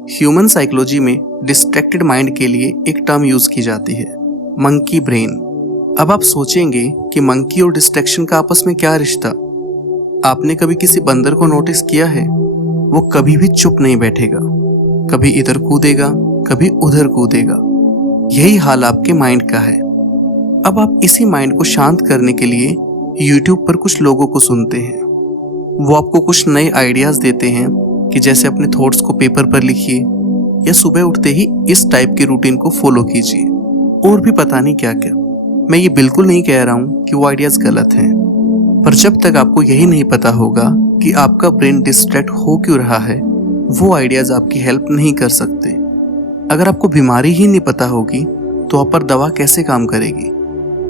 Human psychology में distracted mind के लिए एक टर्म यूज की जाती है, मंकी ब्रेन। अब आप सोचेंगे कि मंकी और डिस्ट्रैक्शन का आपस में क्या रिश्ता। आपने कभी किसी बंदर को नोटिस किया है? वो कभी भी चुप नहीं बैठेगा, कभी इधर कूदेगा, कभी उधर कूदेगा। यही हाल आपके माइंड का है। अब आप इसी माइंड को शांत करने के लिए YouTube पर कुछ लोगों को सुनते हैं। वो आपको कुछ नए आइडियाज देते हैं कि जैसे अपने थॉट्स को पेपर पर लिखिए या सुबह उठते ही इस टाइप के रूटीन को फॉलो कीजिए, और भी पता नहीं क्या क्या। मैं ये बिल्कुल नहीं कह रहा हूँ कि वो आइडियाज गलत हैं, पर जब तक आपको यही नहीं पता होगा कि आपका ब्रेन डिस्ट्रैक्ट हो क्यों रहा है, वो आइडियाज आपकी हेल्प नहीं कर सकते। अगर आपको बीमारी ही नहीं पता होगी तो आप पर दवा कैसे काम करेगी?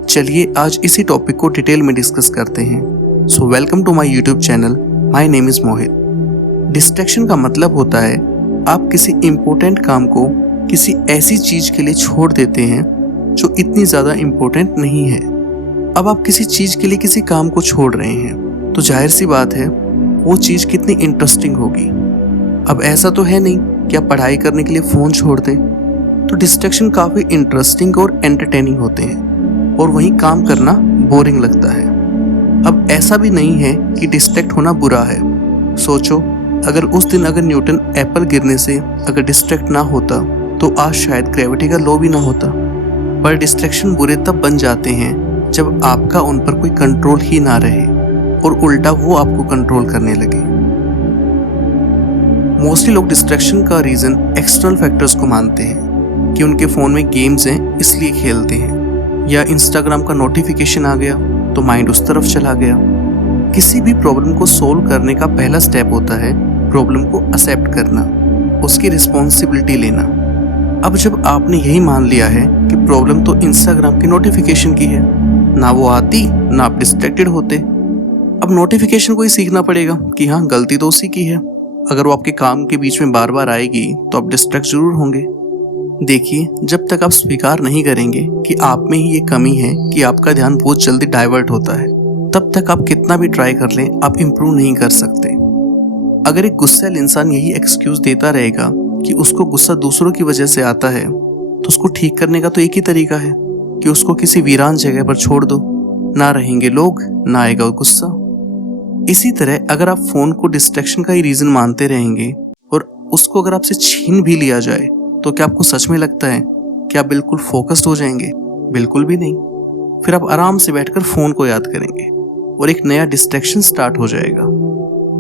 चलिए आज इसी टॉपिक को डिटेल में डिस्कस करते हैं। So welcome to my YouTube channel. My name is Mohit. Distraction का मतलब होता है आप किसी इम्पोर्टेंट काम को किसी ऐसी चीज के लिए छोड़ देते हैं जो इतनी ज्यादा इम्पोर्टेंट नहीं है। अब आप किसी चीज के लिए किसी काम को छोड़ रहे हैं तो जाहिर सी बात है वो चीज कितनी इंटरेस्टिंग होगी। अब ऐसा तो है नहीं कि आप पढ़ाई करने के लिए फोन छोड़ दें, तो डिस्ट्रैक्शन काफी इंटरेस्टिंग और एंटरटेनिंग होते हैं और वहीं काम करना बोरिंग लगता है। अब ऐसा भी नहीं है कि डिस्ट्रैक्ट होना बुरा है। सोचो, अगर उस दिन न्यूटन एप्पल गिरने से अगर डिस्ट्रैक्ट ना होता तो आज शायद ग्रेविटी का लॉ भी ना होता। पर डिस्ट्रैक्शन बुरे तब बन जाते हैं जब आपका उन पर कोई कंट्रोल ही ना रहे और उल्टा वो आपको कंट्रोल करने लगे। मोस्टली लोग डिस्ट्रैक्शन का रीजन एक्सटर्नल फैक्टर्स को मानते हैं कि उनके फोन में गेम्स हैं इसलिए खेलते हैं, या इंस्टाग्राम का नोटिफिकेशन आ गया तो माइंड उस तरफ चला गया। किसी भी प्रॉब्लम को सोल्व करने का पहला स्टेप होता है प्रॉब्लम को एक्सेप्ट करना, उसकी रिस्पॉन्सिबिलिटी लेना। अब जब आपने यही मान लिया है कि प्रॉब्लम तो इंस्टाग्राम की नोटिफिकेशन की है, ना वो आती ना आप डिस्ट्रैक्टेड होते। अब नोटिफिकेशन को ही सीखना पड़ेगा कि हाँ, गलती तो उसी की है। अगर वो आपके काम के बीच में बार बार आएगी तो आप डिस्ट्रैक्ट जरूर होंगे। देखिए, जब तक आप स्वीकार नहीं करेंगे कि आप में ही ये कमी है कि आपका ध्यान बहुत जल्दी डाइवर्ट होता है, तब तक आप कितना भी ट्राई कर लें आप इम्प्रूव नहीं कर सकते। अगर एक गुस्सैल इंसान यही एक्सक्यूज देता रहेगा कि उसको गुस्सा दूसरों की वजह से आता है, तो उसको ठीक करने का तो एक ही तरीका है कि उसको किसी वीरान जगह पर छोड़ दो। ना रहेंगे लोग, ना आएगा गुस्सा। इसी तरह अगर आप फोन को डिस्ट्रैक्शन का ही रीजन मानते रहेंगे और उसको अगर आपसे छीन भी लिया जाए, तो क्या आपको सच में लगता है कि आप बिल्कुल फोकस्ड हो जाएंगे? बिल्कुल भी नहीं। फिर आप आराम से बैठकर फोन को याद करेंगे और एक नया डिस्ट्रैक्शन स्टार्ट हो जाएगा।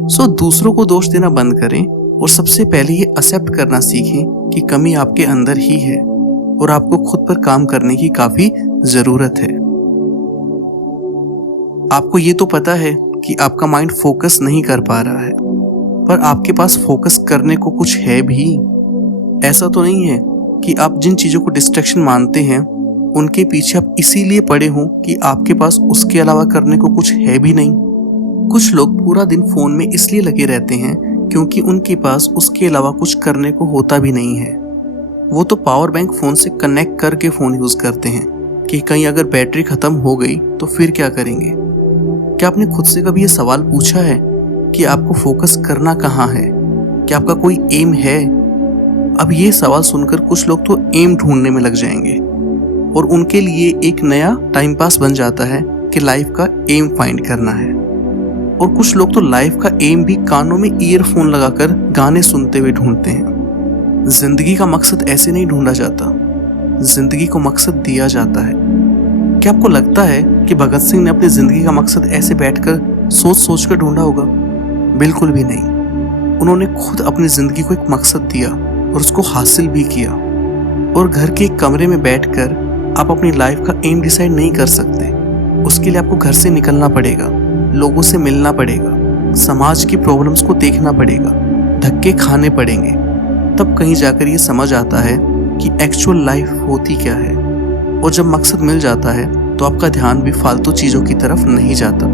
सो दूसरों को दोष देना बंद करें और सबसे पहले ये एक्सेप्ट करना सीखें कि कमी आपके अंदर ही है और आपको खुद पर काम करने की काफी जरूरत है। आपको ये तो पता है कि आपका माइंड फोकस नहीं कर पा रहा है, पर आपके पास फोकस करने को कुछ है भी। ऐसा तो नहीं है कि आप जिन चीजों को डिस्ट्रैक्शन मानते हैं उनके पीछे आप इसीलिए पड़े हो कि आपके पास उसके अलावा करने को कुछ है भी नहीं। कुछ लोग पूरा दिन फोन में इसलिए लगे रहते हैं क्योंकि उनके पास उसके अलावा कुछ करने को होता भी नहीं है। वो तो पावर बैंक फोन से कनेक्ट करके फोन यूज करते हैं कि कहीं अगर बैटरी खत्म हो गई तो फिर क्या करेंगे। क्या आपने खुद से कभी ये सवाल पूछा है कि आपको फोकस करना कहाँ है? क्या आपका कोई एम है? अब ये सवाल सुनकर कुछ लोग तो एम ढूंढने में लग जाएंगे और उनके लिए एक नया टाइम पास बन जाता है कि लाइफ का एम फाइंड करना है। और कुछ लोग तो लाइफ का एम भी कानों में ईयरफोन लगाकर गाने सुनते हुए ढूंढते हैं। जिंदगी का मकसद ऐसे नहीं ढूंढा जाता, जिंदगी को मकसद दिया जाता है। क्या आपको लगता है कि भगत सिंह ने अपनी जिंदगी का मकसद ऐसे बैठकर सोच सोच कर ढूंढा होगा? बिल्कुल भी नहीं। उन्होंने खुद अपनी जिंदगी को एक मकसद दिया और उसको हासिल भी किया। और घर के एक कमरे में बैठकर आप अपनी लाइफ का एम डिसाइड नहीं कर सकते। उसके लिए आपको घर से निकलना पड़ेगा, लोगों से मिलना पड़ेगा, समाज की प्रॉब्लम्स को देखना पड़ेगा, धक्के खाने पड़ेंगे। तब कहीं जाकर ये समझ आता है कि एक्चुअल लाइफ होती क्या है। और जब मकसद मिल जाता है तो आपका ध्यान भी फालतू चीजों की तरफ नहीं जाता।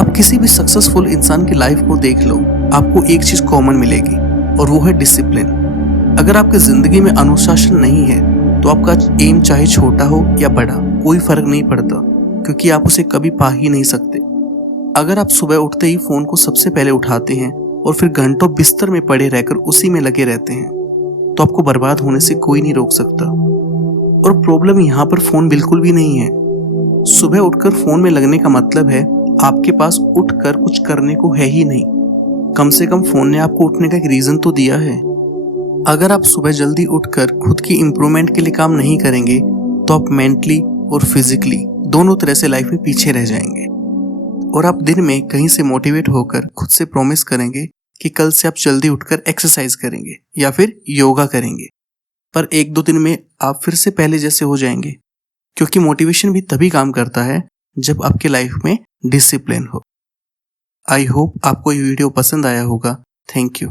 आप किसी भी सक्सेसफुल इंसान की लाइफ को देख लो, आपको एक चीज कॉमन मिलेगी और वो है डिसिप्लिन। अगर आपकी जिंदगी में अनुशासन नहीं है तो आपका एम चाहे छोटा हो या बड़ा कोई फर्क नहीं पड़ता, क्योंकि आप उसे कभी पा ही नहीं सकते। अगर आप सुबह उठते ही फोन को सबसे पहले उठाते हैं और फिर घंटों बिस्तर में पड़े रहकर उसी में लगे रहते हैं, तो आपको बर्बाद होने से कोई नहीं रोक सकता। और प्रॉब्लम यहाँ पर फोन बिल्कुल भी नहीं है। सुबह उठकर फोन में लगने का मतलब है आपके पास उठकर कुछ करने को है ही नहीं। कम से कम फोन ने आपको उठने का एक रीजन तो दिया है। अगर आप सुबह जल्दी उठकर खुद की इम्प्रूवमेंट के लिए काम नहीं करेंगे तो आप मेंटली और फिजिकली दोनों तरह से लाइफ में पीछे रह जाएंगे। और आप दिन में कहीं से मोटिवेट होकर खुद से प्रॉमिस करेंगे कि कल से आप जल्दी उठकर एक्सरसाइज करेंगे या फिर योगा करेंगे, पर 1-2 दिन में आप फिर से पहले जैसे हो जाएंगे। क्योंकि मोटिवेशन भी तभी काम करता है जब आपके लाइफ में डिसिप्लिन हो। आई होप आपको ये वीडियो पसंद आया होगा। Thank you.